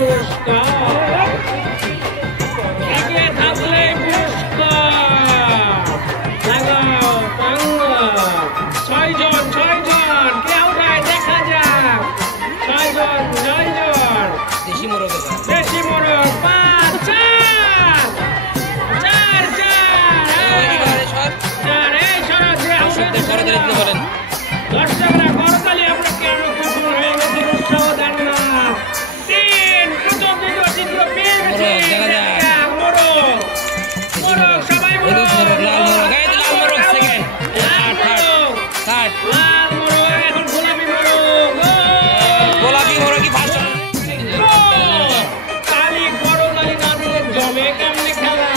পুরস্কার এগিয়ে থাকলে পুরস্কার লাগাও পাঙ্গা 6 জন কে উঠায় দেখা যাক 6 জন দেশি মোরগ 5 4 দর্শকরা করতালি আমরা কেন কুকুর হয়ে গেছি উৎসাহ দেন না 3 প্রথম ভিডিও চিত্র পেয়ে গেছে মোরগ সবাই মোরগ লাল মোরগ সেকেন্ড থার্ড লাল মোরগ এখন গোলাপি মোরগই ফার্স্ট কালি করতালি না দিলে জমে কেমনে খেলা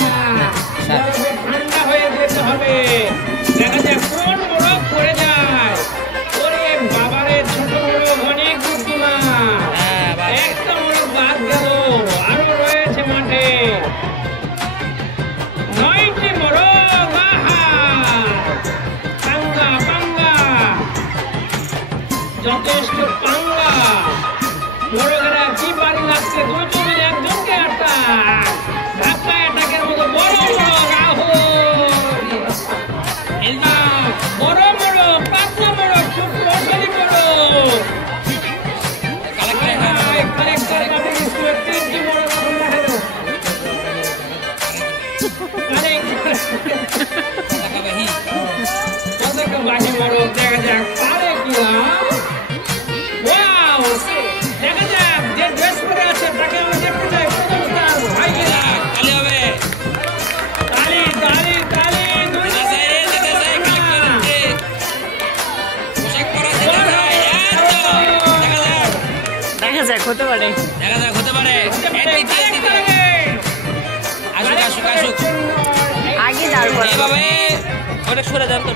ঠান্ডা হয়ে যেতে হবে দেখা যাক কোন মোরগ পড়ে যায় ওরে বাবারে ছোট মোরগ অনেক বুদ্ধিমান একটা মোরগ বাদ গেল আরো রয়েছে মাঠে 9টি মোরগ আহা পাঙ্গা যথেষ্ট পাঙ্গা মোরগেরা কি পারি লাগছে দুজনের একজনকে একটা ধাক্কা অ্যাটাকের মতো বড় মোরগ আহো বড় মোরগ পাতলা মোরগ ছোট্ট মোরগ দেখা যাক পারে কিনা দেখা যাক যে ড্রেস পরে আছে তাকে আমি দেখতে চাই হতে পারে আসুক আগে দাঁড় করে সরে যান তো